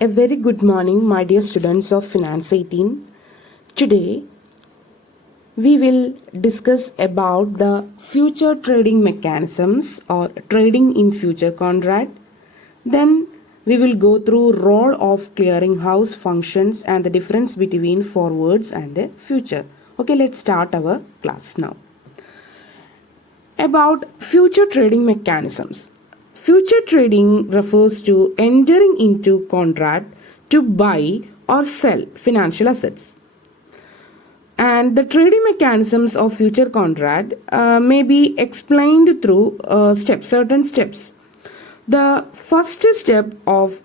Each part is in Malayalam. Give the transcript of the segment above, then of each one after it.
A very good morning, my dear students of Finance 18. Today, we will discuss about the future trading mechanisms or trading in future contract. Then, we will go through role of clearinghouse functions and the difference between forwards and future. Okay, let's start our class now. About future trading mechanisms. Future trading refers to entering into contract to buy or sell financial assets. And the trading mechanisms of future contract may be explained through certain steps. The first step of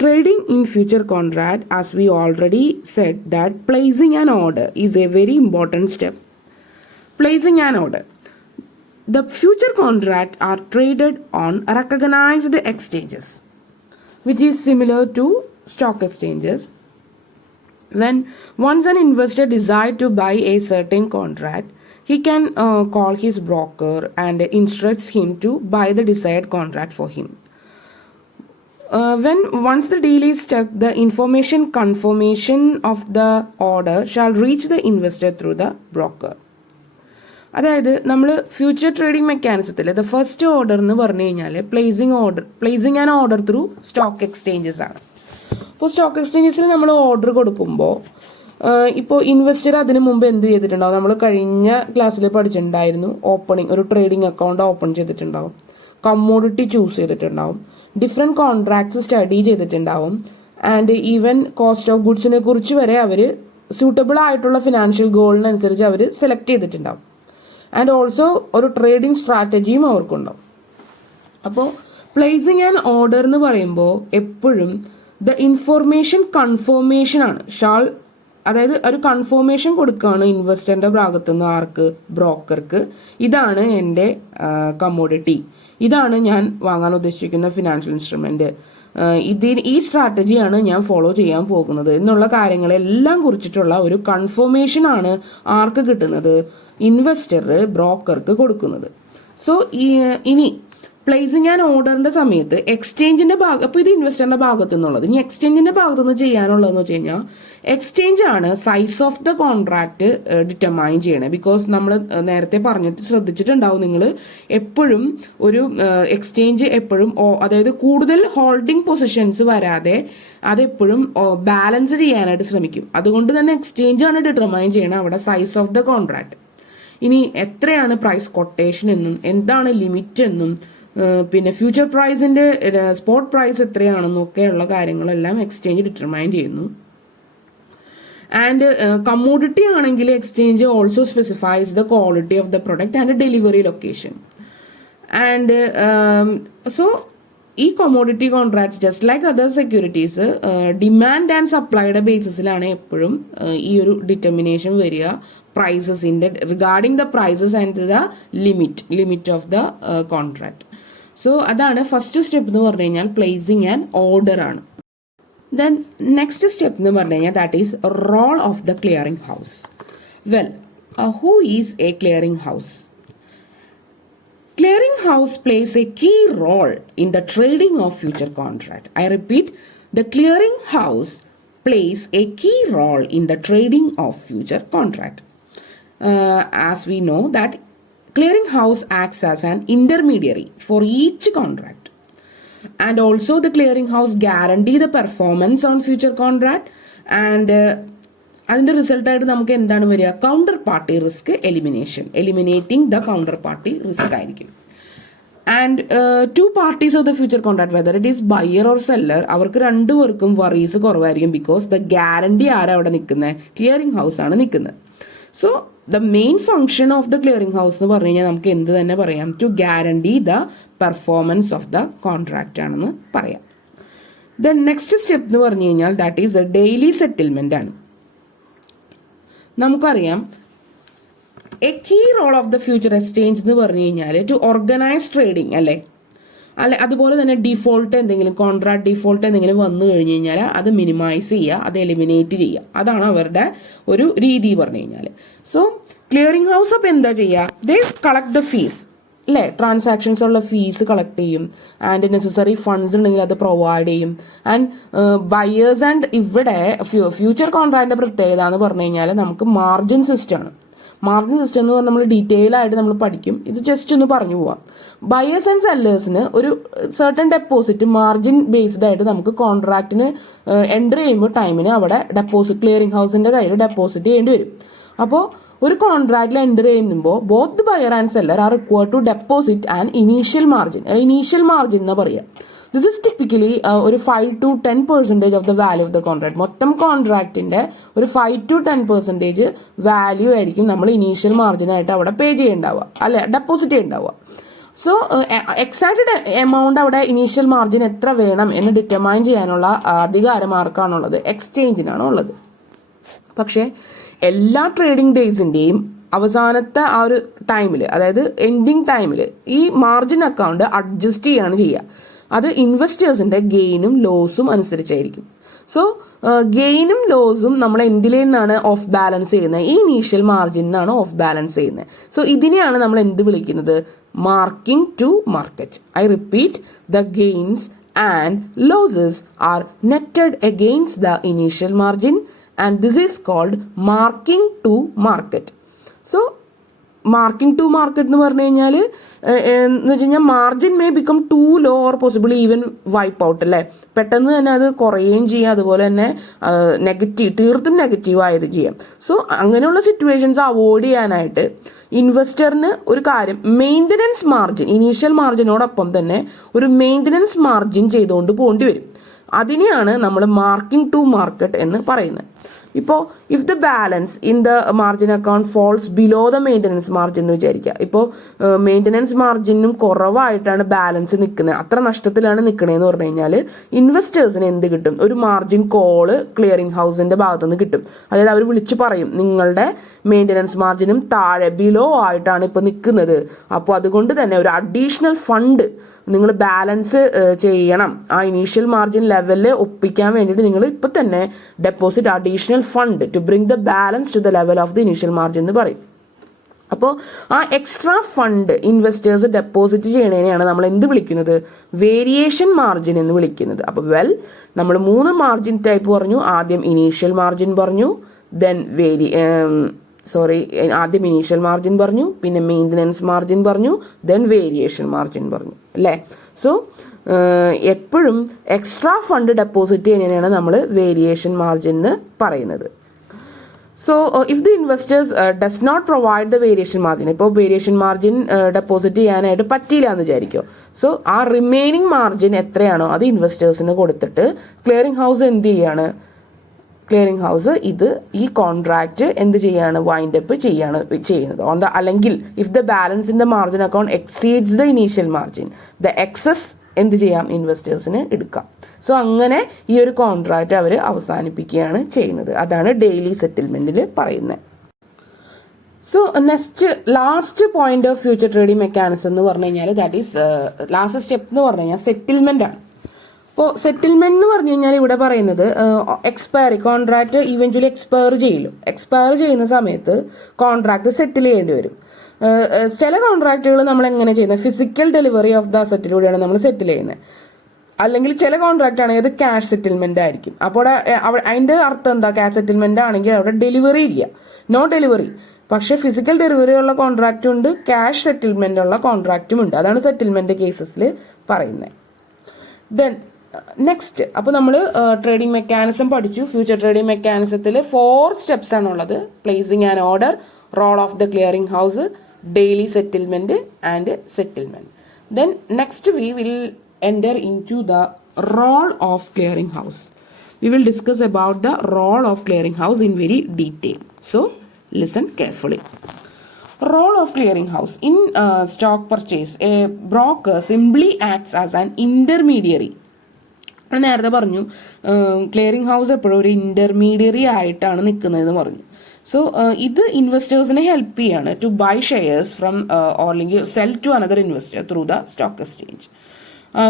trading in future contract, as we already said, that placing an order is a very important step. Placing an order. The future contracts are traded on recognized exchanges, which is similar to stock exchanges. When once an investor decides to buy a certain contract, he can call his broker and instructs him to buy the desired contract for him. Once the deal is struck, the information confirmation of the order shall reach the investor through the broker. അതായത് നമ്മൾ ഫ്യൂച്ചർ ട്രേഡിംഗ് മെക്കാനിസത്തിൽ ദ ഫസ്റ്റ് ഓർഡർ എന്ന് പറഞ്ഞു കഴിഞ്ഞാൽ placing an order through stock exchanges ആണ്. അപ്പോൾ സ്റ്റോക്ക് എക്സ്ചേഞ്ചസിൽ നമ്മൾ ഓർഡർ കൊടുക്കുമ്പോൾ ഇപ്പോൾ ഇൻവെസ്റ്റർ അതിന് മുമ്പ് എന്ത് ചെയ്തിട്ടുണ്ടാവും? നമ്മൾ കഴിഞ്ഞ ക്ലാസ്സിൽ പഠിച്ചിട്ടുണ്ടായിരുന്നു. ഒരു ട്രേഡിംഗ് അക്കൗണ്ട് ഓപ്പൺ ചെയ്തിട്ടുണ്ടാവും, കമ്മോഡിറ്റി ചൂസ് ചെയ്തിട്ടുണ്ടാവും, ഡിഫറെൻറ്റ് കോൺട്രാക്ട്സ് സ്റ്റഡി ചെയ്തിട്ടുണ്ടാവും, ആൻഡ് ഈവൻ കോസ്റ്റ് ഓഫ് ഗുഡ്സിനെ കുറിച്ച് വരെ അവർ സ്യൂട്ടബിൾ ആയിട്ടുള്ള ഫിനാൻഷ്യൽ ഗോളിനനുസരിച്ച് അവർ സെലക്ട് ചെയ്തിട്ടുണ്ടാവും. ആൻഡ് ഓൾസോ ഒരു ട്രേഡിംഗ് സ്ട്രാറ്റജിയും അവർക്കുണ്ടാവും. അപ്പോൾ പ്ലേസിങ് ആൻ ഓർഡർ എന്ന് പറയുമ്പോൾ എപ്പോഴും ദ ഇൻഫോർമേഷൻ കൺഫർമേഷൻ ആണ്. അതായത് ഒരു കൺഫർമേഷൻ കൊടുക്കുകയാണ് ഇൻവെസ്റ്ററിന്റെ ഭാഗത്തുനിന്ന് ആർക്ക്? ബ്രോക്കർക്ക്. ഇതാണ് എൻ്റെ കമ്മോഡിറ്റി, ഇതാണ് ഞാൻ വാങ്ങാൻ ഉദ്ദേശിക്കുന്ന ഫിനാൻഷ്യൽ ഇൻസ്ട്രുമെന്റ്, ഈ സ്ട്രാറ്റജിയാണ് ഞാൻ ഫോളോ ചെയ്യാൻ പോകുന്നത് എന്നുള്ള കാര്യങ്ങളെല്ലാം കുറിച്ചിട്ടുള്ള ഒരു കൺഫർമേഷൻ ആണ് ആർക്ക് കിട്ടുന്നത്? ഇൻവെസ്റ്റർ ബ്രോക്കർക്ക് കൊടുക്കുന്നത്. സോ ഇനി പ്ലേസിങ് ആൻ ഓർഡറിന്റെ സമയത്ത് എക്സ്ചേഞ്ചിന്റെ അപ്പോൾ ഇത് ഇൻവെസ്റ്ററിന്റെ ഭാഗത്തു നിന്നുള്ളത്. ഇനി എക്സ്ചേഞ്ചിന്റെ ഭാഗത്തുനിന്ന് ചെയ്യാനുള്ളതെന്ന് വെച്ച് കഴിഞ്ഞാൽ എക്സ്ചേഞ്ച് ആണ് size of the contract determine ചെയ്യണേ. ബിക്കോസ് നമ്മൾ നേരത്തെ ശ്രദ്ധിച്ചിട്ടുണ്ടാവും നിങ്ങൾ, എപ്പോഴും ഒരു എക്സ്ചേഞ്ച് എപ്പോഴും അതായത് കൂടുതൽ ഹോൾഡിംഗ് പൊസിഷൻസ് വരാതെ അതെപ്പോഴും ബാലൻസ് ചെയ്യാനായിട്ട് ശ്രമിക്കും. അതുകൊണ്ട് തന്നെ എക്സ്ചേഞ്ച് ആണ് ഡിറ്റർമൈൻ ചെയ്യണം അവിടെ സൈസ് ഓഫ് ദ കോൺട്രാക്ട്. ഇനി എത്രയാണ് പ്രൈസ് കൊട്ടേഷൻ എന്നും എന്താണ് ലിമിറ്റ് എന്നും പിന്നെ ഫ്യൂച്ചർ പ്രൈസിന്റെ സ്പോട്ട് പ്രൈസ് എത്രയാണെന്നൊക്കെയുള്ള കാര്യങ്ങളെല്ലാം എക്സ്ചേഞ്ച് ഡിറ്റർമൈൻ ചെയ്യുന്നു. ആൻഡ് കമ്മോഡിറ്റി ആണെങ്കിൽ exchange also specifies the quality of the product and delivery location. And so ഈ commodity contracts just like other securities demand and സപ്ലൈയുടെ ബേസിസിലാണ് എപ്പോഴും ഈ ഒരു ഡിറ്റർമിനേഷൻ വരിക പ്രൈസസിന്റെ regarding the prices and the limit of the contract. So അതാണ് ഫസ്റ്റ് സ്റ്റെപ്പ് എന്ന് പറഞ്ഞു കഴിഞ്ഞാൽ പ്ലേസിങ് ആൻ ഓർഡർ ആണ്. ദെൻ നെക്സ്റ്റ് സ്റ്റെപ്പ് എന്ന് പറഞ്ഞു കഴിഞ്ഞാൽ that is role of the clearing house. Well, who is a clearing house? Clearinghouse plays a key role in the trading of future contract. I repeat, the clearinghouse plays a key role in the trading of future contract. As we know that clearinghouse acts as an intermediary for each contract. And also the clearinghouse guarantee the performance on future contract, and അതിന്റെ റിസൾട്ടായിട്ട് നമുക്ക് എന്താണ് വരിക? Counter party risk eliminating the counter party risk ആയിരിക്കും. And two parties of the future contract, whether it is buyer or seller, അവർക്ക് രണ്ടുപേർക്കും വറീസ് കുറവായിരിക്കും. ബിക്കോസ് ദ ഗ്യാരണ്ടി ആരാ അവിടെ നിൽക്കുന്നത്? ക്ലിയറിംഗ് ഹൗസ് ആണ് നിൽക്കുന്നത്. So the main function of the clearing house എന്ന് പറഞ്ഞു കഴിഞ്ഞാൽ നമുക്ക് എന്ത് തന്നെ പറയാം? To guarantee the performance of the contract ആണെന്ന് പറയാം. ദ നെക്സ്റ്റ് സ്റ്റെപ്പ് എന്ന് പറഞ്ഞു കഴിഞ്ഞാൽ that is the daily settlement ആണ്. നമുക്കറിയാം a key role of the future exchange എന്ന് പറഞ്ഞു കഴിഞ്ഞാൽ ടു ഓർഗനൈസ് ട്രേഡിംഗ് അല്ലേ. അതുപോലെ തന്നെ കോൺട്രാക്ട് ഡിഫോൾട്ട് എന്തെങ്കിലും വന്നു കഴിഞ്ഞ് കഴിഞ്ഞാൽ അത് മിനിമൈസ് ചെയ്യുക, അത് എലിമിനേറ്റ് ചെയ്യുക, അതാണ് അവരുടെ ഒരു രീതി പറഞ്ഞു കഴിഞ്ഞാൽ. സോ ക്ലിയറിംഗ് ഹൗസ് അപ്പം എന്താ ചെയ്യുക? ദേ കളക്ട് ദ ഫീസ് അല്ലേ? ട്രാൻസാക്ഷൻസ് ഉള്ള ഫീസ് കളക്ട് ചെയ്യും, ആൻഡ് നെസസറി ഫണ്ട്സ് ഉണ്ടെങ്കിൽ അത് പ്രൊവൈഡ് ചെയ്യും. ആൻഡ് ബയേഴ്സ് ആൻഡ് ഇവിടെ ഫ്യൂച്ചർ കോൺട്രാക്റ്റിന്റെ പ്രത്യേകത എന്ന് പറഞ്ഞു കഴിഞ്ഞാൽ നമുക്ക് മാർജിൻ സിസ്റ്റം ആണ്. മാർജിൻ സിസ്റ്റം എന്ന് പറഞ്ഞാൽ നമ്മൾ ഡീറ്റെയിൽ ആയിട്ട് നമ്മൾ പഠിക്കും. ഇത് ജസ്റ്റ് ഒന്ന് പറഞ്ഞു പോവാം. ബയേഴ്സ് ആൻഡ് സെല്ലേഴ്സിന് ഒരു സർട്ടൺ ഡെപ്പോസിറ്റ് മാർജിൻ ബേസ്ഡ് ആയിട്ട് നമുക്ക് കോൺട്രാക്റ്റിന് എൻ്റർ ചെയ്യുമ്പോൾ ടൈമിന് അവിടെ ഡെപ്പോസിറ്റ് ക്ലിയറിംഗ് ഹൗസിന്റെ കയ്യിൽ ഡെപ്പോസിറ്റ് ചെയ്യേണ്ടി വരും. അപ്പോൾ ഒരു കോൺട്രാക്റ്റിൽ എൻ്റർ ചെയ്യുമ്പോൾ both buyer and seller are required to deposit and initial margin. Initial margin എന്ന് പറയുക. ദിസ് ഇസ് ടിപ്പിക്കലി ഒരു 5 to 10% of the value of the contract. മൊത്തം കോൺട്രാക്റ്റിന്റെ ഒരു 5 to 10% വാല്യൂ ആയിരിക്കും നമ്മൾ ഇനീഷ്യൽ മാർജിനായിട്ട് അവിടെ പേ ചെയ്യേണ്ടാവുക, അല്ലെ ഡെപ്പോസിറ്റ് ചെയ്യേണ്ടാവുക. സോ എക്സാക്ട് എമൗണ്ട് അവിടെ ഇനീഷ്യൽ മാർജിൻ എത്ര വേണം എന്ന് ഡിറ്റർമൈൻ ചെയ്യാനുള്ള അധികാരം ആർക്കാണുള്ളത്? എക്സ്ചേഞ്ചിനാണ് ഉള്ളത്. പക്ഷേ എല്ലാ ട്രേഡിംഗ് ഡേയ്സിന്റെയും അവസാനത്തെ ആ ഒരു ടൈമിൽ, അതായത് എൻഡിങ് ടൈമിൽ ഈ മാർജിൻ അക്കൗണ്ട് അഡ്ജസ്റ്റ് ചെയ്യാണ് ചെയ്യുക. അത് ഇൻവെസ്റ്റേഴ്സിന്റെ ഗെയിനും ലോസും അനുസരിച്ചായിരിക്കും. സോ ഗെയിനും ലോസും നമ്മൾ എന്തിൽ നിന്നാണ് ഓഫ് ബാലൻസ് ചെയ്യുന്നത്? ഈ ഇനീഷ്യൽ മാർജിനാണ് ഓഫ് ബാലൻസ് ചെയ്യുന്നത്. സോ ഇതിനെയാണ് നമ്മൾ എന്ത് വിളിക്കുന്നത്? Marking to market. I repeat, the gains and losses are netted against the initial margin and this is called marking to market. So marking to market എന്ന് പറഞ്ഞു കഴിഞ്ഞാൽ എന്ന് വെച്ച് കഴിഞ്ഞാൽ margin may become too low or possibly even wipe out, അല്ലേ? പെട്ടെന്ന് തന്നെ അത് കുറയുകയും ചെയ്യാം, അതുപോലെ തന്നെ തീർത്തും നെഗറ്റീവ് ആയത് ചെയ്യാം. സോ അങ്ങനെയുള്ള സിറ്റുവേഷൻസ് അവോയ്ഡ് ചെയ്യാനായിട്ട് ഇൻവെസ്റ്ററിന് ഒരു കാര്യം, മെയിൻ്റനൻസ് മാർജിൻ, ഇനീഷ്യൽ മാർജിനോടൊപ്പം തന്നെ ഒരു മെയിൻ്റനൻസ് മാർജിൻ ചെയ്തുകൊണ്ട് പോകേണ്ടി വരും. അതിനെയാണ് നമ്മൾ മാർക്കിംഗ് ടു മാർക്കറ്റ് എന്ന് പറയുന്നത്. ഇപ്പോൾ if the balance in the margin account falls below the maintenance margin എന്ന് വിചാരിക്കുക. ഇപ്പോൾ മെയിൻ്റനൻസ് മാർജിനും കുറവായിട്ടാണ് ബാലൻസ് നിൽക്കുന്നത്, അത്ര നഷ്ടത്തിലാണ് നിൽക്കണേന്ന് പറഞ്ഞു കഴിഞ്ഞാൽ ഇൻവെസ്റ്റേഴ്സിന് എന്ത് കിട്ടും? ഒരു മാർജിൻ കോള് ക്ലിയറിംഗ് ഹൗസിന്റെ ഭാഗത്തുനിന്ന് കിട്ടും. അതായത് അവർ വിളിച്ച് പറയും, നിങ്ങളുടെ മെയിൻ്റനൻസ് മാർജിനും താഴെ ബിലോ ആയിട്ടാണ് ഇപ്പോൾ നിൽക്കുന്നത്, അപ്പോൾ അതുകൊണ്ട് തന്നെ ഒരു അഡീഷണൽ ഫണ്ട് നിങ്ങൾ ബാലൻസ് ചെയ്യണം. ആ ഇനീഷ്യൽ മാർജിൻ ലെവലിൽ ഒപ്പിക്കാൻ വേണ്ടിയിട്ട് നിങ്ങൾ ഇപ്പം തന്നെ deposit additional fund to bring the balance to the level of the initial margin എന്ന് പറയും. അപ്പോൾ ആ എക്സ്ട്രാ ഫണ്ട് ഇൻവെസ്റ്റേഴ്സ് ഡെപ്പോസിറ്റ് ചെയ്യണേനെയാണ് നമ്മൾ എന്ത് വിളിക്കുന്നത്? വേരിയേഷൻ മാർജിൻ എന്ന് വിളിക്കുന്നത്. അപ്പോൾ നമ്മൾ 3 മാർജിൻ ടൈപ്പ് പറഞ്ഞു. ആദ്യം ഇനീഷ്യൽ മാർജിൻ പറഞ്ഞു, ആദ്യം ഇനീഷ്യൽ മാർജിൻ പറഞ്ഞു, പിന്നെ മെയിൻ്റനൻസ് മാർജിൻ പറഞ്ഞു, ദെൻ വേരിയേഷൻ മാർജിൻ പറഞ്ഞു, അല്ലേ? സോ എപ്പോഴും എക്സ്ട്രാ ഫണ്ട് ഡെപ്പോസിറ്റ് ചെയ്യുന്നതിനാണ് നമ്മൾ വേരിയേഷൻ മാർജിൻ എന്ന് പറയുന്നത്. So if the investors does not provide the variation margin, ഇപ്പോൾ വേരിയേഷൻ മാർജിൻ ഡെപ്പോസിറ്റ് ചെയ്യാനായിട്ട് പറ്റിയില്ല എന്ന് വിചാരിക്കും. സോ ആ റിമൈനിങ് മാർജിൻ എത്രയാണോ അത് ഇൻവെസ്റ്റേഴ്സിന് കൊടുത്തിട്ട് ക്ലിയറിംഗ് ഹൗസ് എന്ത് ചെയ്യാണ്? ക്ലിയറിംഗ് ഹൗസ് ഈ കോൺട്രാക്ട് എന്ത് ചെയ്യാണ്? വൈൻഡ് അപ്പ് ചെയ്യുന്നത്. അല്ലെങ്കിൽ if the balance in the margin account exceeds the initial margin, the excess എന്ത് ചെയ്യാം? ഇൻവെസ്റ്റേഴ്സിന് എടുക്കാം. സോ അങ്ങനെ ഈ ഒരു കോൺട്രാക്ട് അവർ അവസാനിപ്പിക്കുകയാണ് ചെയ്യുന്നത്. അതാണ് ഡെയിലി സെറ്റിൽമെന്റിൽ പറയുന്നത്. So last point of future trading mechanism എന്ന് പറഞ്ഞു കഴിഞ്ഞാൽ ദാറ്റ് ഈസ് ലാസ്റ്റ് സ്റ്റെപ്പ് എന്ന് പറഞ്ഞു കഴിഞ്ഞാൽ സെറ്റിൽമെന്റ് ആണ്. അപ്പോൾ സെറ്റിൽമെന്റ് എന്ന് പറഞ്ഞു കഴിഞ്ഞാൽ ഇവിടെ പറയുന്നത് കോൺട്രാക്ട് ഇവഞ്ച്വലി എക്സ്പയർ ചെയ്യുന്ന സമയത്ത് കോൺട്രാക്ട് സെറ്റിൽ ചെയ്യേണ്ടി വരും. ചില കോൺട്രാക്റ്റുകൾ നമ്മൾ എങ്ങനെ ചെയ്യുന്നത്? ഫിസിക്കൽ ഡെലിവറി ഓഫ് ദ അസറ്റിലൂടെയാണ് നമ്മൾ സെറ്റിൽ ചെയ്യുന്നത്. അല്ലെങ്കിൽ ചില കോൺട്രാക്ട് ആണെങ്കിൽ അത് ക്യാഷ് സെറ്റിൽമെന്റ് ആയിരിക്കും. അപ്പോൾ അതിന്റെ അർത്ഥം എന്താ? ക്യാഷ് സെറ്റിൽമെന്റ് ആണെങ്കിൽ അവിടെ ഡെലിവറി ഇല്ല, നോ ഡെലിവറി. പക്ഷെ ഫിസിക്കൽ ഡെലിവറി ഉള്ള കോൺട്രാക്റ്റും ഉണ്ട്, ക്യാഷ് സെറ്റിൽമെന്റ് ഉള്ള കോൺട്രാക്റ്റും ഉണ്ട്. അതാണ് സെറ്റിൽമെന്റ് കേസസിൽ പറയുന്നത്. ദെൻ നെക്സ്റ്റ്, അപ്പോൾ നമ്മൾ ട്രേഡിംഗ് മെക്കാനിസം പഠിച്ചു. ഫ്യൂച്ചർ ട്രേഡിംഗ് മെക്കാനിസത്തിൽ 4 സ്റ്റെപ്സ് ആണുള്ളത്: placing an order, role of the clearing house, daily settlement and settlement. Then next we will enter into the role of clearing house. We will discuss about the role of clearing house in very detail. So listen carefully. Role of clearing house in stock purchase. A broker simply acts as an intermediary. നേരത്തെ പറഞ്ഞു ക്ലിയറിംഗ് ഹൗസ് എപ്പോഴും ഒരു ഇന്റർമീഡിയറി ആയിട്ടാണ് നിൽക്കുന്നതെന്ന് പറഞ്ഞു. സോ ഇത് ഇൻവെസ്റ്റേഴ്സിനെ ഹെൽപ്പ് ചെയ്യാണ് ടു ബൈ ഷെയർസ് ഫ്രം അല്ലെങ്കിൽ sell to another investor through the stock exchange.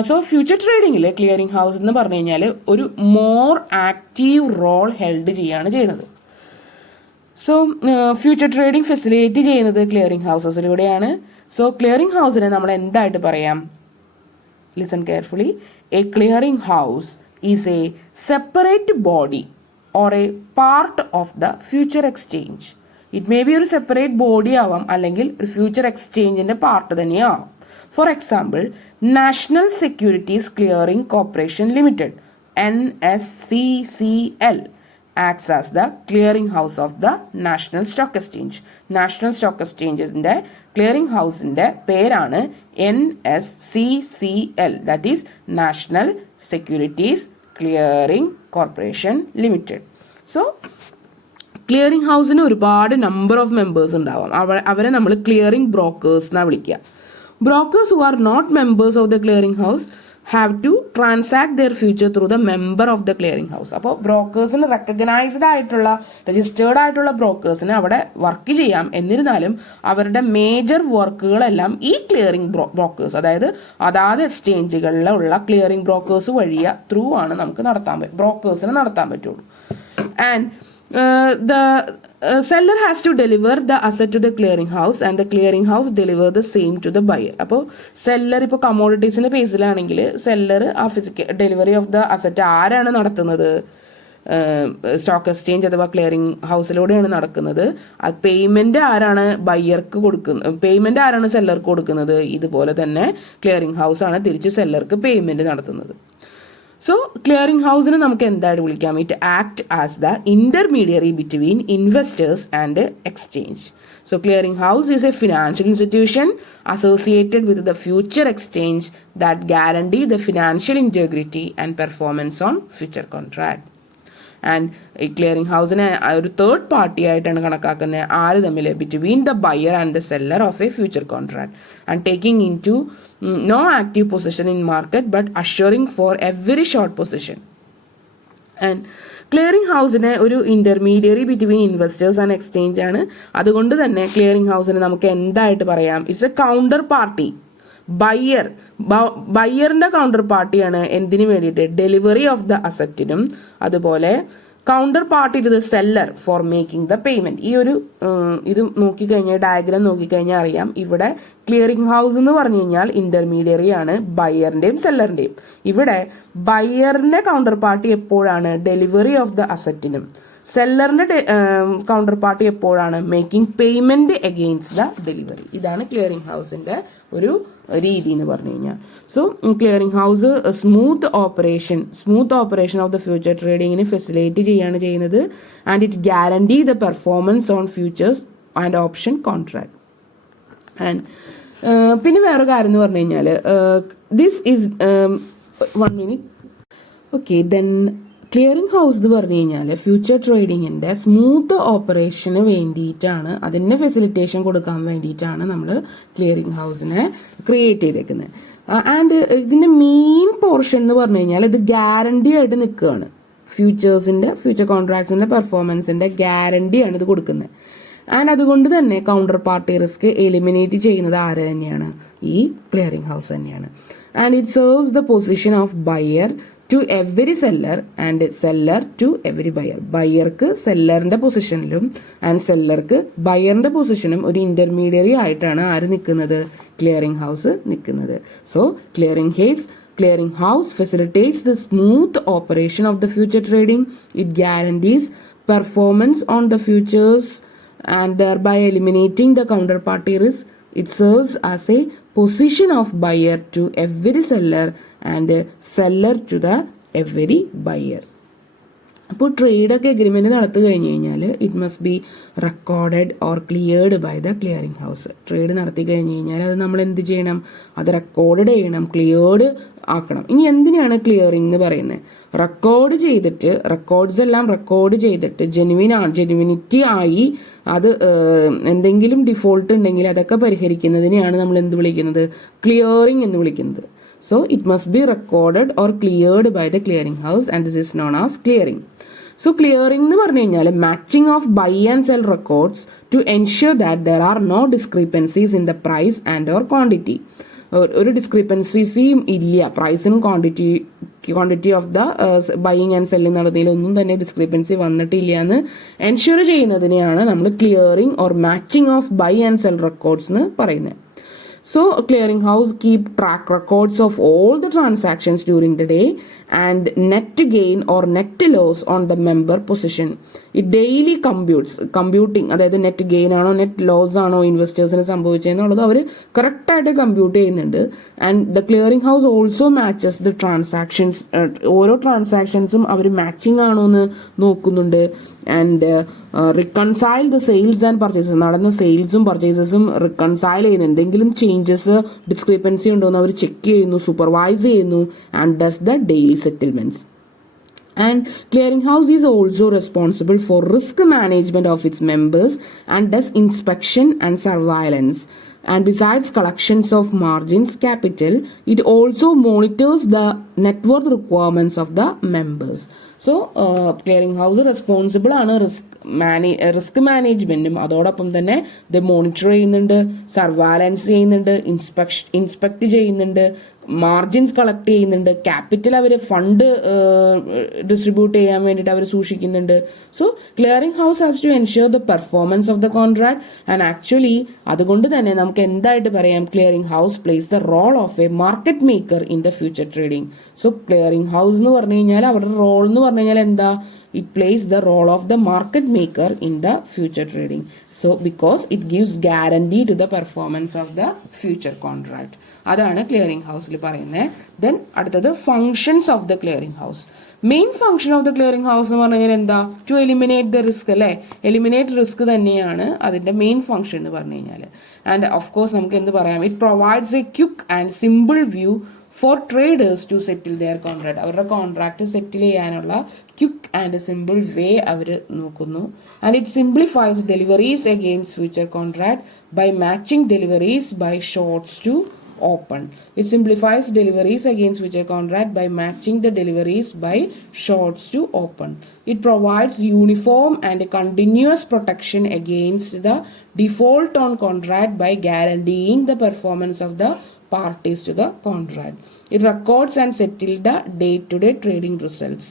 So future ട്രേഡിങ്ങിൽ ക്ലിയറിംഗ് ഹൗസ് എന്ന് പറഞ്ഞു കഴിഞ്ഞാൽ ഒരു മോർ ആക്റ്റീവ് റോൾ ഹെൽഡ് ചെയ്യുകയാണ് ചെയ്യുന്നത്. സോ ഫ്യൂച്ചർ ട്രേഡിംഗ് ഫെസിലിറ്റേറ്റ് ചെയ്യുന്നത് ക്ലിയറിംഗ് ഹൗസസിലൂടെയാണ്. സോ ക്ലിയറിംഗ് ഹൗസിനെ നമ്മൾ എന്തായിട്ട് പറയാം? Listen carefully. A clearing house is a separate body or a part of the future exchange. It may be ഒരു സെപ്പറേറ്റ് ബോഡി ആവാം, അല്ലെങ്കിൽ ഒരു ഫ്യൂച്ചർ എക്സ്ചേഞ്ചിൻ്റെ പാർട്ട് തന്നെയാവാം. For example, national securities clearing corporation limited NSCCL acts as the clearing house of the National Stock Exchange. National Stock എക്സ്ചേഞ്ചിൻ്റെ ക്ലിയറിംഗ് ഹൗസിൻ്റെ പേരാണ് NSCCL, that is National securities clearing corporation Limited. So clearing ഹൗസിന് ഒരുപാട് നമ്പർ ഓഫ് മെമ്പേഴ്സ് ഉണ്ടാവാം. അവരെ നമ്മൾ ക്ലിയറിംഗ് ബ്രോക്കേഴ്സ് എന്നാണ് വിളിക്കുക. Brokers who are not members of the clearing house have to transact their future through the member of the clearing house. അപ്പോൾ ബ്രോക്കേഴ്സിന് റെക്കഗ്നൈസ്ഡ് ആയിട്ടുള്ള രജിസ്റ്റേർഡ് ആയിട്ടുള്ള ബ്രോക്കേഴ്സിന് അവിടെ വർക്ക് ചെയ്യാം. എന്നിരുന്നാലും അവരുടെ മേജർ വർക്കുകളെല്ലാം ഈ ക്ലിയറിംഗ് ബ്രോക്കേഴ്സ്, അതായത് അതാത് എക്സ്ചേഞ്ചുകളിലുള്ള ക്ലിയറിംഗ് ബ്രോക്കേഴ്സ് ത്രൂ ആണ് നമുക്ക് ബ്രോക്കേഴ്സിന് നടത്താൻ പറ്റുള്ളൂ. And the seller has to deliver the asset to the clearing house and the clearing house deliver the same to the buyer. അപ്പോൾ സെല്ലർ ഇപ്പോൾ കമോഡിറ്റീസിൻ്റെ ബേസിലാണെങ്കിൽ സെല്ലർ ആ ഡെലിവറി ഓഫ് ദ അസറ്റ് ആരാണ് നടത്തുന്നത്? സ്റ്റോക്ക് എക്സ്ചേഞ്ച് അഥവാ ക്ലിയറിംഗ് ഹൗസിലൂടെയാണ് നടക്കുന്നത്. അത് പേയ്മെൻറ്റ് ആരാണ് ബയ്യർക്ക് കൊടുക്കുന്നത്? പേയ്മെൻറ്റ് ആരാണ് സെല്ലർക്ക് കൊടുക്കുന്നത്? ഇതുപോലെ തന്നെ ക്ലിയറിംഗ് ഹൗസാണ് തിരിച്ച് സെല്ലർക്ക് പേയ്മെൻറ്റ് നടത്തുന്നത്. സോ ക്ലിയറിംഗ് ഹൗസിനെ നമുക്ക് എന്തായിട്ട് വിളിക്കാം? It act as the intermediary between investors and exchange. So clearing house is a financial institution associated with the future exchange that guarantee the financial integrity and performance on future contract. And ഈ ക്ലിയറിംഗ് ഹൗസിനെ ഒരു തേർഡ് പാർട്ടി ആയിട്ടാണ് കണക്കാക്കുന്നത്. ആര് തമ്മിൽ? Between the buyer and the seller of a future contract and taking into no active position in market but assuring for every short position. And clearing ഹൗസിന് ഒരു intermediary between investors and exchange ആണ്. അതുകൊണ്ട് തന്നെ ക്ലിയറിംഗ് ഹൗസിന് നമുക്ക് എന്തായിട്ട് പറയാം? It's a counter party. ബയ്യറിന്റെ കൗണ്ടർ പാർട്ടിയാണ് എന്തിനു വേണ്ടിയിട്ട്? ഡെലിവറി ഓഫ് ദ അസറ്റിനും അതുപോലെ counter party to the seller for making the payment. ഈ ഒരു ഇത് നോക്കിക്കഴിഞ്ഞാൽ, ഡയഗ്രാം നോക്കിക്കഴിഞ്ഞാൽ അറിയാം, ഇവിടെ ക്ലിയറിംഗ് ഹൗസ് എന്ന് പറഞ്ഞു കഴിഞ്ഞാൽ ഇന്റർമീഡിയറി ആണ് ബയ്യറിന്റെയും സെല്ലറിന്റെയും. ഇവിടെ ബയ്യറിന്റെ കൗണ്ടർ പാർട്ടി എപ്പോഴാണ്? ഡെലിവറി ഓഫ് ദ അസറ്റിനും. സെല്ലറിന്റെ കൗണ്ടർ പാർട്ടി എപ്പോഴാണ്? Making payment against the delivery. ഇതാണ് ക്ലിയറിംഗ് ഹൗസിന്റെ ഒരു രീതി എന്ന് പറഞ്ഞു കഴിഞ്ഞാൽ. So clearing house smooth operation of the future ട്രേഡിങ്ങിന് ഫെസിലിറ്റേറ്റ് ചെയ്യാണ് ചെയ്യുന്നത്. And it guarantee the performance on futures and option contract. And പിന്നെ വേറെ കാര്യം എന്ന് പറഞ്ഞു കഴിഞ്ഞാൽ, this is 1 minute. Okay, then clearing house എന്ന് പറഞ്ഞു കഴിഞ്ഞാൽ ഫ്യൂച്ചർ ട്രേഡിങ്ങിൻ്റെ സ്മൂത്ത് ഓപ്പറേഷന് വേണ്ടിയിട്ടാണ്, അതിന് ഫെസിലിറ്റേഷൻ കൊടുക്കാൻ വേണ്ടിയിട്ടാണ് നമ്മൾ ക്ലിയറിംഗ് ഹൗസിനെ ക്രിയേറ്റ് ചെയ്തേക്കുന്നത്. ആൻഡ് ഇതിൻ്റെ മെയിൻ പോർഷൻ എന്ന് പറഞ്ഞു കഴിഞ്ഞാൽ ഇത് ഗ്യാരണ്ടി ആയിട്ട് നിൽക്കുകയാണ്. ഫ്യൂച്ചർ കോൺട്രാക്ട്സിൻ്റെ പെർഫോമൻസിൻ്റെ ഗ്യാരണ്ടിയാണ് ഇത് കൊടുക്കുന്നത്. ആൻഡ് അതുകൊണ്ട് തന്നെ കൗണ്ടർ പാർട്ടി റിസ്ക് എലിമിനേറ്റ് ചെയ്യുന്നത് ആര് തന്നെയാണ്? ഈ ക്ലിയറിംഗ് ഹൗസ് തന്നെയാണ്. And it serves the position of buyer to every seller and seller to every buyer. ബയർക്ക് സെല്ലറിന്റെ പൊസിഷനിലും ആൻഡ് സെല്ലർക്ക് ബയറിന്റെ പൊസിഷനും ഒരു ഇന്റർമീഡിയറി ആയിട്ടാണ് ആര് നിൽക്കുന്നത്? ക്ലിയറിംഗ് ഹൗസ് നിൽക്കുന്നത്. So clearing house facilitates the smooth operation of the future trading. It guarantees performance on the futures and thereby eliminating the counterparty risk. It serves as a position of buyer to every seller and seller to the every buyer. അപ്പോൾ ട്രേഡൊക്കെ എഗ്രിമെൻറ്റ് നടത്തി കഴിഞ്ഞ് കഴിഞ്ഞാൽ it must be recorded or cleared by the clearing house. Trade നടത്തി കഴിഞ്ഞ് കഴിഞ്ഞാൽ അത് നമ്മൾ എന്ത് ചെയ്യണം? അത് റെക്കോർഡ് ചെയ്യണം, ക്ലിയർഡ് ആക്കണം. ഇനി എന്തിനാണ് ക്ലിയറിംഗ് എന്ന് പറയുന്നത്? റെക്കോർഡ്സ് എല്ലാം റെക്കോർഡ് ചെയ്തിട്ട് ജെനുവിനിറ്റി ആയി അത് എന്തെങ്കിലും ഡിഫോൾട്ട് ഉണ്ടെങ്കിൽ അതൊക്കെ പരിഹരിക്കുന്നതിനെയാണ് നമ്മൾ എന്ത് വിളിക്കുന്നത്? ക്ലിയറിംഗ് എന്ന് വിളിക്കുന്നത്. So it must be recorded or cleared by the clearing house and this is known as clearing. So clearing എന്ന് പറഞ്ഞു കഴിഞ്ഞാൽ matching of buy and sell records to ensure that there are no discrepancies in the price and or quantity. ഒരു ഡിസ്ക്രിപ്പൻസിയും ഇല്ല പ്രൈസിനും quantity of the buying and selling നടന്നതിൽ ഒന്നും തന്നെ ഡിസ്ക്രിപ്പൻസി വന്നിട്ടില്ല എന്ന് എൻഷുർ ചെയ്യുന്നതിനെയാണ് നമ്മൾ clearing or matching of buy and sell records എന്ന് പറയുന്നത്. So, clearinghouse keep track records of all the transactions during the day and net gain or net loss on the member position. It daily computing അതായത് നെറ്റ് ഗെയിൻ ആണോ നെറ്റ് ലോസ് ആണോ ഇൻവെസ്റ്റേഴ്സിന് സംഭവിച്ചതെന്നുള്ളത് അവർ കറക്റ്റായിട്ട് കമ്പ്യൂട്ട് ചെയ്യുന്നുണ്ട്. And the clearing house also matches the transactions. ഓരോ ട്രാൻസാക്ഷൻസും അവർ മാച്ചിങ് ആണോ എന്ന് നോക്കുന്നുണ്ട്. And reconcile the sales and purchases. നടന്ന സെയിൽസും പർച്ചേസസും റിക്കൺസൈൽ ചെയ്യുന്നു. എന്തെങ്കിലും ചേഞ്ചസ് ഡിസ്ക്രിപ്പൻസി ഉണ്ടോ എന്ന് അവർ ചെക്ക് ചെയ്യുന്നു, സൂപ്പർവൈസ് ചെയ്യുന്നു. And does the daily settlements. And clearinghouse is also responsible for risk management of its members and does inspection and surveillance. And besides collections of margins capital, it also monitors the net worth requirements of the members. So clearinghouse responsible ആണ് റിസ്ക് മാനേജ്മെന്റും അതോടൊപ്പം തന്നെ ഇത് മോണിറ്റർ ചെയ്യുന്നുണ്ട്, സർവൈലൻസ് ചെയ്യുന്നുണ്ട്, ഇൻസ്പെക്ട് ചെയ്യുന്നുണ്ട്, മാർജിൻസ് കളക്ട് ചെയ്യുന്നുണ്ട്, ക്യാപിറ്റൽ അവർ ഫണ്ട് ഡിസ്ട്രിബ്യൂട്ട് ചെയ്യാൻ വേണ്ടിയിട്ട് അവർ സൂക്ഷിക്കുന്നുണ്ട്. So clearing house has to ensure the performance of the contract. And actually അതുകൊണ്ട് തന്നെ നമുക്ക് എന്തായിട്ട് പറയാം, clearing house plays the role of a market maker in the future trading. So clearing house എന്ന് പറഞ്ഞു കഴിഞ്ഞാൽ അവരുടെ റോൾ എന്ന് പറഞ്ഞു കഴിഞ്ഞാൽ എന്താ, it plays the role of the market maker in the future trading. So because it gives guarantee to the performance of the future contract. അതാണ് ക്ലിയറിംഗ് ഹൗസിൽ പറയുന്നത്. ദെൻ അടുത്തത് functions of the clearing house. Main function of the clearing house എന്ന് പറഞ്ഞു കഴിഞ്ഞാൽ എന്താ, ടു എലിമിനേറ്റ് ദ റിസ്ക് അല്ലേ. എലിമിനേറ്റ് റിസ്ക് തന്നെയാണ് അതിൻ്റെ മെയിൻ ഫംഗ്ഷൻ എന്ന് പറഞ്ഞു കഴിഞ്ഞാൽ. ആൻഡ് ഓഫ് കോഴ്സ് നമുക്ക് എന്ത് പറയാം, it provides a quick and simple view for traders to settle their contract. അവരുടെ കോൺട്രാക്ട് സെറ്റിൽ ചെയ്യാനുള്ള ക്വിക്ക് ആൻഡ് സിമ്പിൾ വേ അവർ നോക്കുന്നു. And it simplifies deliveries against future contract by matching deliveries by shorts to open. It simplifies deliveries against future contract by matching the deliveries by shorts to open. It provides uniform and continuous protection against the default on contract by guaranteeing the performance of the parties to the contract. It records and settles the day-to-day trading results.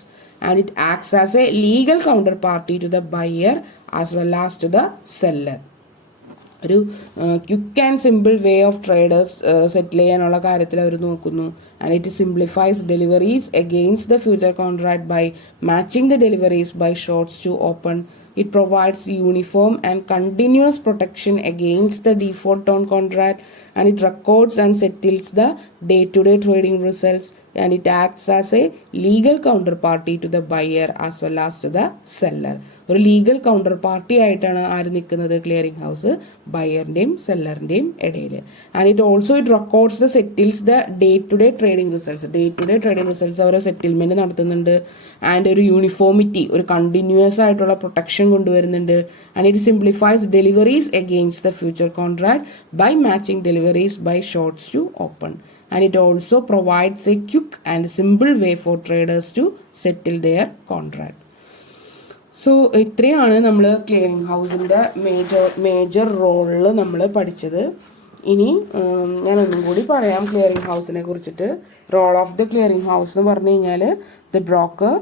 And it acts as a legal counterparty to the buyer as well as to the seller. ഒരു quick and simple way of traders settle ചെയ്യാനുള്ള കാര്യത്തിൽ അവർ നോക്കുന്നു. And it simplifies deliveries against the future contract by matching the deliveries by shorts to open. It provides uniform and continuous protection against the default on contract, and it records and settles the day-to-day trading results, and it acts as a legal counterparty to the buyer as well as to the seller. ഒരു ലീഗൽ കൗണ്ടർ പാർട്ടി ആയിട്ടാണ് ആര് നിൽക്കുന്നത്, ക്ലിയറിംഗ് ഹൗസ് ബയറിൻ്റെയും സെല്ലറിൻ്റെയും ഇടയിൽ. And it also it records the settles the day to day trading results. Day to day trading results അവർ സെറ്റിൽമെൻറ്റ് നടത്തുന്നുണ്ട്. ആൻഡ് ഒരു യൂണിഫോമിറ്റി, ഒരു കണ്ടിന്യൂസ് ആയിട്ടുള്ള പ്രൊട്ടക്ഷൻ കൊണ്ടുവരുന്നുണ്ട്. And it simplifies deliveries against the future contract by matching deliveries by shorts to open. And it also provides a quick and simple way for traders to settle their contract. So ഇത്രയാണ് നമ്മൾ ക്ലിയറിംഗ് ഹൗസിൻ്റെ മേജർ റോളിൽ നമ്മൾ പഠിച്ചത്. ഇനി ഞാനൊന്നും കൂടി പറയാം ക്ലിയറിംഗ് ഹൗസിനെ കുറിച്ചിട്ട്. Role of the clearing house എന്ന് പറഞ്ഞു കഴിഞ്ഞാൽ ദ ബ്രോക്കർ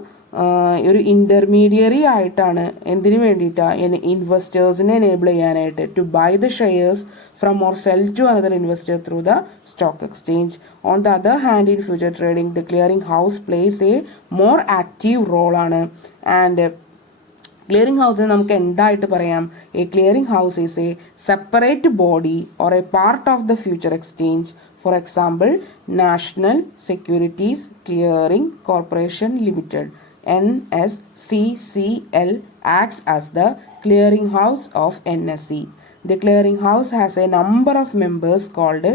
ഒരു ഇൻ്റർമീഡിയറി ആയിട്ടാണ്. എന്തിനു വേണ്ടിയിട്ടാണ്, ഇൻവെസ്റ്റേഴ്സിനെ എനേബിൾ ചെയ്യാനായിട്ട്, to buy the shares from or sell to another investor through the stock exchange. On the other hand in future trading the clearing house plays a more active റോളാണ്. ആൻഡ് ക്ലിയറിംഗ് ഹൗസിന് നമുക്ക് എന്തായിട്ട് പറയാം, a clearing house is a separate body or a part of the future exchange. For example, national securities clearing corporation limited NSCCL acts as the clearing house of NSE. The clearing house has a number of members called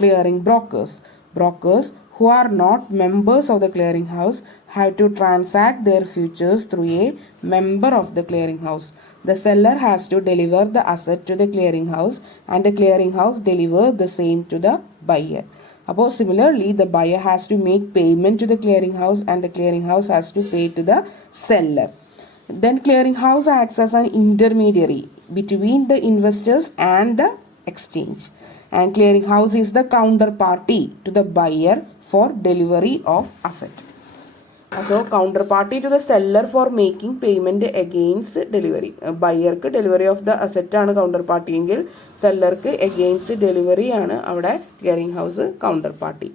clearing brokers. Brokers who are not members of the clearing house have to transact their futures through a member of the clearing house. The seller has to deliver the asset to the clearing house and the clearing house deliver the same to the buyer. അപ്പോൾ similarly the buyer has to make payment to the clearing house and the clearing house has to pay to the seller. Then clearing house acts as an intermediary between the investors and the exchange. And clearing house is the counterparty to the buyer for delivery of asset. So counterparty to the seller for making payment against delivery. Buyer ku delivery of the asset ആണ് counterparty എങ്കിൽ seller ku against delivery ആണ് അവിടെ clearing house counterparty.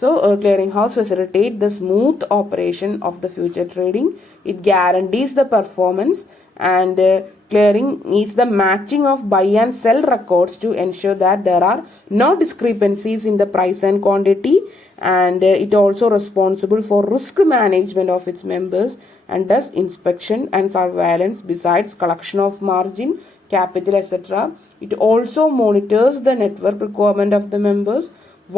So clearing house facilitate the smooth operation of the future trading. It guarantees the performance, and clearing is the matching of buy and sell records to ensure that there are no discrepancies in the price and quantity, and it also responsible for risk management of its members and does inspection and surveillance besides collection of margin, capital, etc. It also monitors the network requirement of the members.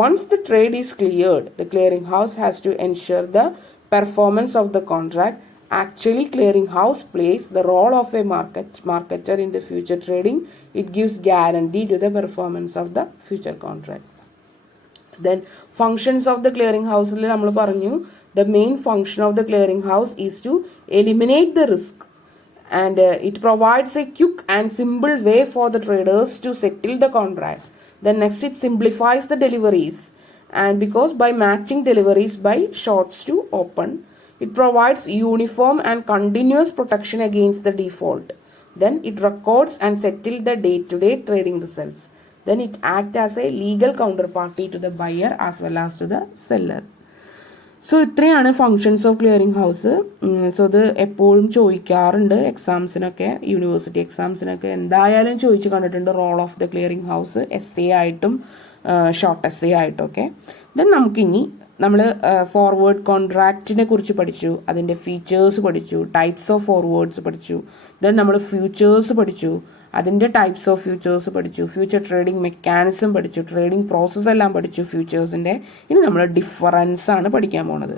Once the trade is cleared, the clearing house has to ensure the performance of the contract. Actually, clearing house plays the role of a marketer in the future trading. It gives guarantee to the performance of the future contract. Then functions of the clearing house, the main function of the clearing house is to eliminate the risk, and it provides a quick and simple way for the traders to settle the contract. Then next, it simplifies the deliveries, and because by matching deliveries by shorts to open, it provides uniform and continuous protection against the default. Then it records and settles the day-to-day trading results. Then it acts as a legal counterparty to the buyer as well as to the seller. So ഇത്രയാണ് functions of clearing house. So ഇത് എപ്പോഴും ചോദിക്കാറുണ്ട് എക്സാംസിനൊക്കെ, യൂണിവേഴ്സിറ്റി എക്സാംസിനൊക്കെ എന്തായാലും ചോദിച്ചു കണ്ടിട്ടുണ്ട്. Role of the clearing house essay ആയിട്ടും ഷോർട്ട് എസ് എ ആയിട്ടും ഒക്കെ. ദെൻ നമുക്കിനി നമ്മൾ ഫോർവേഡ് കോൺട്രാക്റ്റിനെ കുറിച്ച് പഠിച്ചു, അതിൻ്റെ ഫീച്ചേഴ്സ് പഠിച്ചു, ടൈപ്സ് ഓഫ് ഫോർവേഡ്സ് പഠിച്ചു. ദെൻ നമ്മൾ ഫ്യൂച്ചേഴ്സ് പഠിച്ചു, അതിൻ്റെ ടൈപ്സ് ഓഫ് ഫ്യൂച്ചേഴ്സ് പഠിച്ചു, ഫ്യൂച്ചർ ട്രേഡിംഗ് മെക്കാനിസം പഠിച്ചു, ട്രേഡിംഗ് പ്രോസസ്സ് എല്ലാം പഠിച്ചു ഫ്യൂച്ചേഴ്സിൻ്റെ. ഇനി നമ്മൾ ഡിഫറൻസ് ആണ് പഠിക്കാൻ പോണത്.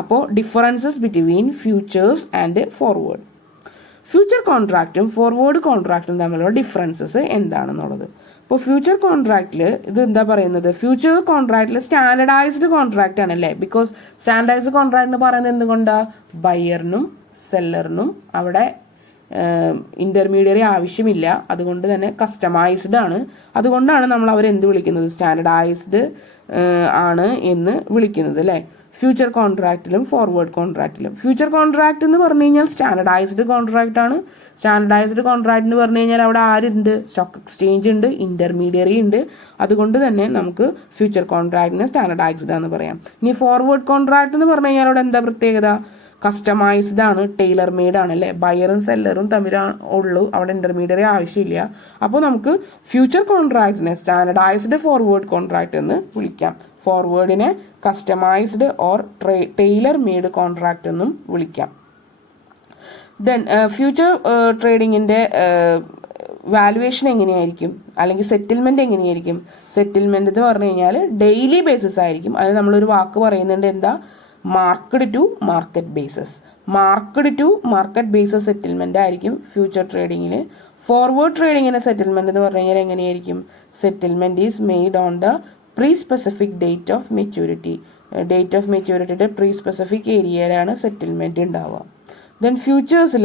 അപ്പോൾ differences between futures and forward. Future കോൺട്രാക്റ്റും ഫോർവേഡ് കോൺട്രാക്റ്റും തമ്മിലുള്ള ഡിഫറൻസസ് എന്താണെന്നുള്ളത്. ഇപ്പോൾ ഫ്യൂച്ചർ കോൺട്രാക്റ്റിൽ ഇത് എന്താ പറയുന്നത്, ഫ്യൂച്ചർ കോൺട്രാക്റ്റിൽ സ്റ്റാൻഡർഡൈസ്ഡ് കോൺട്രാക്റ്റ് ആണല്ലേ. ബിക്കോസ് സ്റ്റാൻഡർഡൈസ്ഡ് കോൺട്രാക്റ്റ് എന്ന് പറയുന്നത് എന്തുകൊണ്ടാണ്, ബയറിനും സെല്ലറിനും അവിടെ ഇൻ്റർമീഡിയറി ആവശ്യമില്ല, അതുകൊണ്ട് തന്നെ കസ്റ്റമൈസ്ഡ് ആണ്. അതുകൊണ്ടാണ് നമ്മൾ അവരെന്ത് വിളിക്കുന്നത്, സ്റ്റാൻഡർഡൈസ്ഡ് ആണ് എന്ന് വിളിക്കുന്നത് അല്ലേ. ഫ്യൂച്ചർ കോൺട്രാക്റ്റിലും ഫോർവേഡ് കോൺട്രാക്റ്റിലും. ഫ്യൂച്ചർ കോൺട്രാക്റ്റ് എന്ന് പറഞ്ഞു കഴിഞ്ഞാൽ സ്റ്റാൻഡർഡൈസ്ഡ് കോൺട്രാക്റ്റ് ആണ്. സ്റ്റാൻഡർഡൈസ്ഡ് കോൺട്രാക്റ്റ് എന്ന് പറഞ്ഞു കഴിഞ്ഞാൽ അവിടെ ആരുണ്ട്, സ്റ്റോക്ക് എക്സ്ചേഞ്ച് ഉണ്ട്, ഇൻ്റർമീഡിയറി ഉണ്ട്. അതുകൊണ്ട് തന്നെ നമുക്ക് ഫ്യൂച്ചർ കോൺട്രാക്റ്റിന് സ്റ്റാൻഡർഡൈസ്ഡ് എന്ന് പറയാം. ഇനി ഫോർവേഡ് കോൺട്രാക്റ്റ് എന്ന് പറഞ്ഞു കഴിഞ്ഞാൽ അവിടെ എന്താ പ്രത്യേകത, കസ്റ്റമൈസ്ഡ് ആണ്, ടൈലർ മെയ്ഡ് ആണ് അല്ലേ. ബയറും സെല്ലറും തമ്മിലാണ് ഉള്ളൂ, അവിടെ ഇൻ്റർമീഡിയറി ആവശ്യമില്ല. അപ്പോൾ നമുക്ക് ഫ്യൂച്ചർ കോൺട്രാക്റ്റിനെ സ്റ്റാൻഡർഡൈസ്ഡ് ഫോർവേഡ് കോൺട്രാക്റ്റ് എന്ന് വിളിക്കാം. ഫോർവേഡിനെ customised or tailor made contract എന്നും വിളിക്കാം. ദെൻ ഫ്യൂച്ചർ ട്രേഡിങ്ങിൻ്റെ വാലുവേഷൻ എങ്ങനെയായിരിക്കും, അല്ലെങ്കിൽ സെറ്റിൽമെൻറ്റ് എങ്ങനെയായിരിക്കും. സെറ്റിൽമെൻറ്റ് എന്ന് പറഞ്ഞു കഴിഞ്ഞാൽ ഡെയിലി ബേസിസ് ആയിരിക്കും. അത് നമ്മളൊരു വാക്ക് പറയുന്നുണ്ട്, എന്താ, marked to market bases. Marked to market bases settlement ആയിരിക്കും ഫ്യൂച്ചർ ട്രേഡിങ്ങിൽ. ഫോർവേഡ് ട്രേഡിങ്ങിൻ്റെ സെറ്റിൽമെൻറ്റ് എന്ന് പറഞ്ഞു കഴിഞ്ഞാൽ എങ്ങനെയായിരിക്കും, settlement is made on the pre specific date of maturity. Date of മെച്യൂരിറ്റിയുടെ പ്രീ സ്പെസിഫിക് ഏരിയയിലാണ് സെറ്റിൽമെൻറ്റ് ഉണ്ടാവുക. ദെൻ ഫ്യൂച്ചേഴ്സിൽ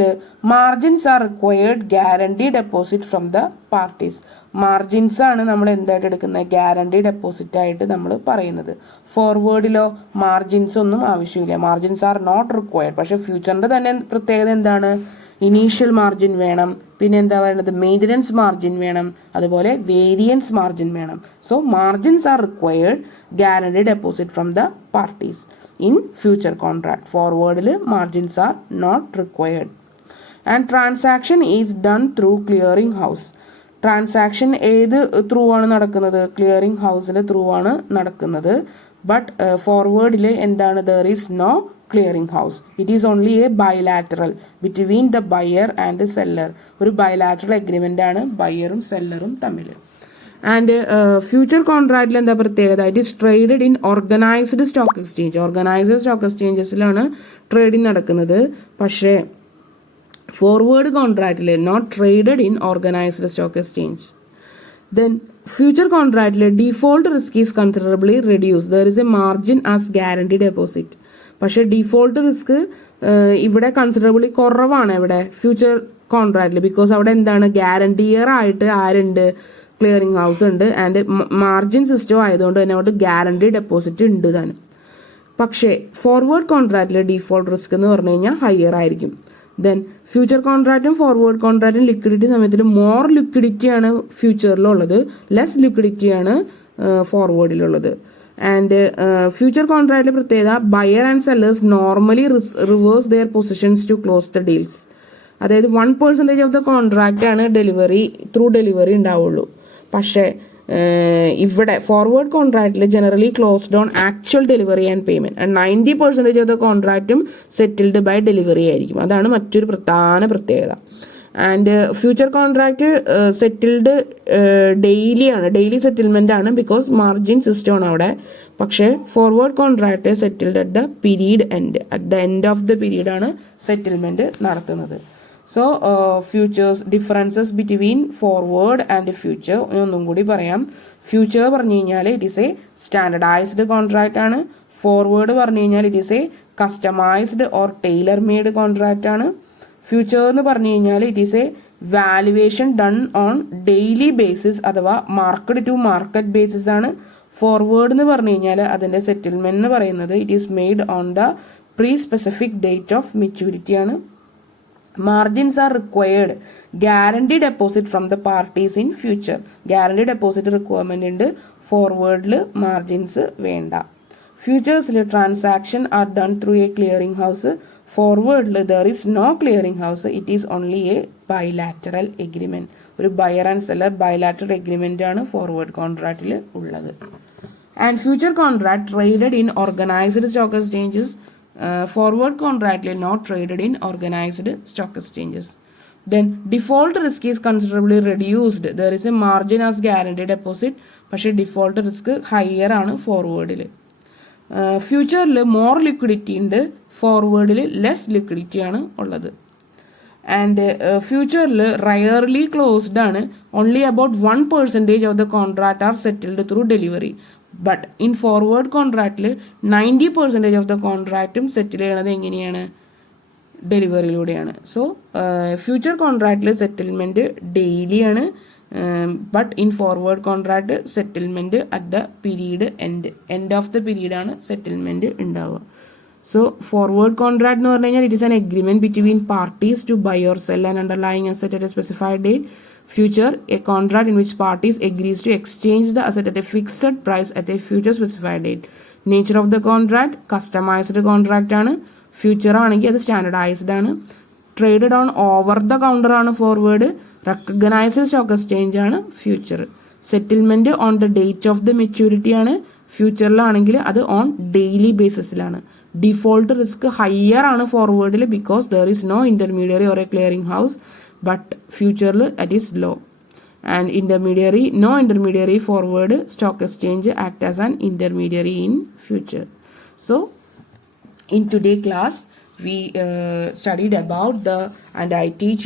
margins are required guarantee deposit from the parties. Margins ആണ് നമ്മൾ എന്തായിട്ട് എടുക്കുന്നത്, ഗ്യാരണ്ടി ഡെപ്പോസിറ്റ് ആയിട്ട് നമ്മൾ പറയുന്നത്. ഫോർവേഡിലോ മാർജിൻസ് ഒന്നും ആവശ്യമില്ല, മാർജിൻസ് ആർ നോട്ട് റിക്വയർഡ്. പക്ഷേ ഫ്യൂച്ചറിൻ്റെ തന്നെ പ്രത്യേകത എന്താണ്, ഇനീഷ്യൽ മാർജിൻ വേണം, പിന്നെ എന്താ പറയുന്നത്, മെയിൻ്റനൻസ് മാർജിൻ വേണം, അതുപോലെ വേരിയൻസ് മാർജിൻ വേണം. So margins are required, guarantee deposit from the parties. In future contract, forward margins are not required, and transaction is done through clearing house. Transaction ഏത് ത്രൂ ആണ് നടക്കുന്നത്, ക്ലിയറിംഗ് ഹൗസിൻ്റെ ത്രൂ ആണ് നടക്കുന്നത്. ബട്ട് ഫോർവേഡിൽ എന്താണ്, there is no clearing house. It is only a bilateral between the buyer and the seller. ഒരു bilateral agreement ആണ് ബയറും സെല്ലറും തമ്മിൽ. ആൻഡ് ഫ്യൂച്ചർ കോൺട്രാക്റ്റിൽ എന്താ പ്രത്യേകത, it is traded in organised stock exchange. Organised stock എക്സ്ചേഞ്ചസിലാണ് ട്രേഡിങ് നടക്കുന്നത്. പക്ഷേ ഫോർവേഡ് കോൺട്രാക്റ്റിൽ not traded in organised stock exchange. Then future കോൺട്രാക്റ്റിൽ default risk is considerably reduce. There is a margin as guarantee deposit. പക്ഷേ ഡിഫോൾട്ട് റിസ്ക് ഇവിടെ കൺസിഡറബിളി കുറവാണ് ഇവിടെ ഫ്യൂച്ചർ കോൺട്രാക്റ്റിൽ. ബിക്കോസ് അവിടെ എന്താണ്, ഗ്യാരണ്ടിയർ ആയിട്ട് ആരുണ്ട്, ക്ലിയറിംഗ് ഹൗസ് ഉണ്ട്. ആൻഡ് മാർജിൻ സിസ്റ്റം ആയതുകൊണ്ട് തന്നെ അവിടെ ഗ്യാരണ്ടി ഡെപ്പോസിറ്റ് ഉണ്ട് താനും. പക്ഷേ ഫോർവേഡ് കോൺട്രാക്റ്റിൽ ഡീഫോൾട്ട് റിസ്ക് എന്ന് പറഞ്ഞു കഴിഞ്ഞാൽ ഹയർ ആയിരിക്കും. ദെൻ ഫ്യൂച്ചർ കോൺട്രാക്റ്റും ഫോർവേഡ് കോൺട്രാക്റ്റും ലിക്വിഡിറ്റി സമയത്തിൽ മോർ ലിക്വിഡിറ്റിയാണ് ഫ്യൂച്ചറിലുള്ളത്, ലെസ് ലിക്വിഡിറ്റിയാണ് ഫോർവേഡിലുള്ളത്. ആൻഡ് ഫ്യൂച്ചർ കോൺട്രാക്റ്റിലെ പ്രത്യേകത buyer and sellers normally reverse their positions to close the deals. അതായത് 1% ഓഫ് ദ കോൺട്രാക്റ്റ് ആണ് ത്രൂ ഡെലിവറി ഉണ്ടാവുള്ളൂ. പക്ഷേ ഇവിടെ ഫോർവേഡ് കോൺട്രാക്റ്റിൽ generally closed on actual delivery and payment and 90% of the കോൺട്രാക്റ്റും സെറ്റിൽഡ് ബൈ ഡെലിവറി ആയിരിക്കും. അതാണ് മറ്റൊരു പ്രധാന പ്രത്യേകത. And future contract settled daily settlement ആണ്, ബിക്കോസ് മാർജിൻ സിസ്റ്റം ആണ് അവിടെ. പക്ഷേ forward contract settled at the end of the period ആണ് സെറ്റിൽമെന്റ് നടത്തുന്നത്. So futures differences between forward and future ഒന്നും കൂടി പറയാം. ഫ്യൂച്ചർ പറഞ്ഞു കഴിഞ്ഞാൽ it is a standardized contract ആണ്. ഫോർവേഡ് പറഞ്ഞു കഴിഞ്ഞാൽ it is a customized or tailor made contract ആണ്. ഫ്യൂച്ചർ എന്ന് പറഞ്ഞു കഴിഞ്ഞാൽ it is a valuation done on daily basis അഥവാ മാർക്കറ്റ് ടു മാർക്കറ്റ് ബേസിസ് ആണ്. ഫോർവേഡ് എന്ന് പറഞ്ഞു കഴിഞ്ഞാൽ അതിൻ്റെ സെറ്റിൽമെന്റ് എന്ന് പറയുന്നത് it is made on the pre specific date of maturity ആണ്. Margins are required. Guarantee deposit from the parties in future. Guarantee deposit requirement ഉണ്ട്. ഫോർവേഡിൽ മാർജിൻസ് വേണ്ട. ഫ്യൂച്ചേഴ്സിൽ transaction are done through a clearing house. ഫോർവേഡിൽ there is no clearing house. It is only a bilateral agreement. ഒരു buyer and seller bilateral agreement ആണ് ഫോർവേഡ് കോൺട്രാക്റ്റിൽ ഉള്ളത്. And future contract traded in organised stock exchanges. Forward contract not traded in organized stock exchanges. Then default risk is considerably reduced. There is a margin as guaranteed deposit. പക്ഷേ default risk higher ആണ് ഫോർവേഡിൽ. ഫ്യൂച്ചറിൽ മോർ ലിക്വിഡിറ്റി ഉണ്ട്, ഫോർവേഡിൽ ലെസ് ലിക്വിഡിറ്റി ആണ് ഉള്ളത്. ആൻഡ് ഫ്യൂച്ചറിൽ റയർലി ക്ലോസ്ഡ് ആണ്. Only about 1% of the contract are settled through delivery. But in forward കോൺട്രാക്റ്റിൽ 90% ഓഫ് ദ കോൺട്രാക്റ്റും സെറ്റിൽ ചെയ്യണത് എങ്ങനെയാണ്? ഡെലിവറിയിലൂടെയാണ്. സോ ഫ്യൂച്ചർ കോൺട്രാക്റ്റിൽ സെറ്റിൽമെൻറ്റ് ഡെയിലി ആണ്. But in forward contract settlement at the period end of the പീരീഡാണ് സെറ്റിൽമെൻറ്റ് ഉണ്ടാവുക. സോ ഫോർവേഡ് കോൺട്രാക്ട് എന്ന് പറഞ്ഞു കഴിഞ്ഞാൽ it is an agreement between parties to buy or sell an underlying asset at A specified date. Future, a contract in which parties agrees to exchange the asset at a fixed price at a future specified date. Nature of the contract, customized contract ആണ്. ഫ്യൂച്ചർ ആണെങ്കിൽ അത് സ്റ്റാൻഡർഡൈസ്ഡ് ആണ്. Traded on over the counter ആണ് ഫോർവേഡ്. റെക്കഗ്നൈസ്ഡ് സ്റ്റോക്ക് എക്സ്ചേഞ്ച് ആണ് future. Settlement on the date of the maturity ആണ്. ഫ്യൂച്ചറിലാണെങ്കിൽ അത് ഓൺ ഡെയിലി ബേസിസിലാണ്. ഡിഫോൾട്ട് റിസ്ക് ഹയർ ആണ് ഫോർവേഡിൽ, because there is no intermediary or a clearing house. But future that is low. And no intermediary forward stock exchange act as an intermediary in future. So in today's class we studied about I teach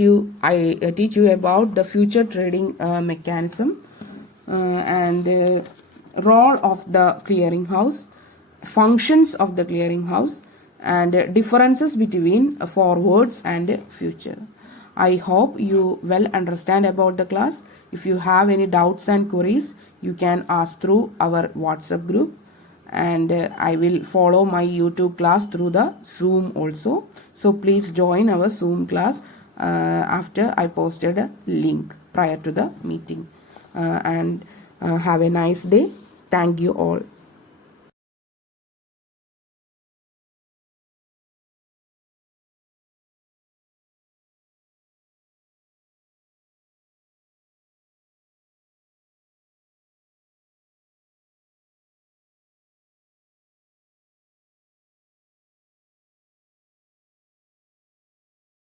you about the future trading mechanism and role of the clearing house, functions of the clearing house, and differences between forwards and future. I hope you well understand about the class. If you have any doubts and queries, you can ask through our WhatsApp group, and I will follow my YouTube class through the Zoom also. So please join our Zoom class after I posted a link prior to the meeting. And have a nice day. Thank you all.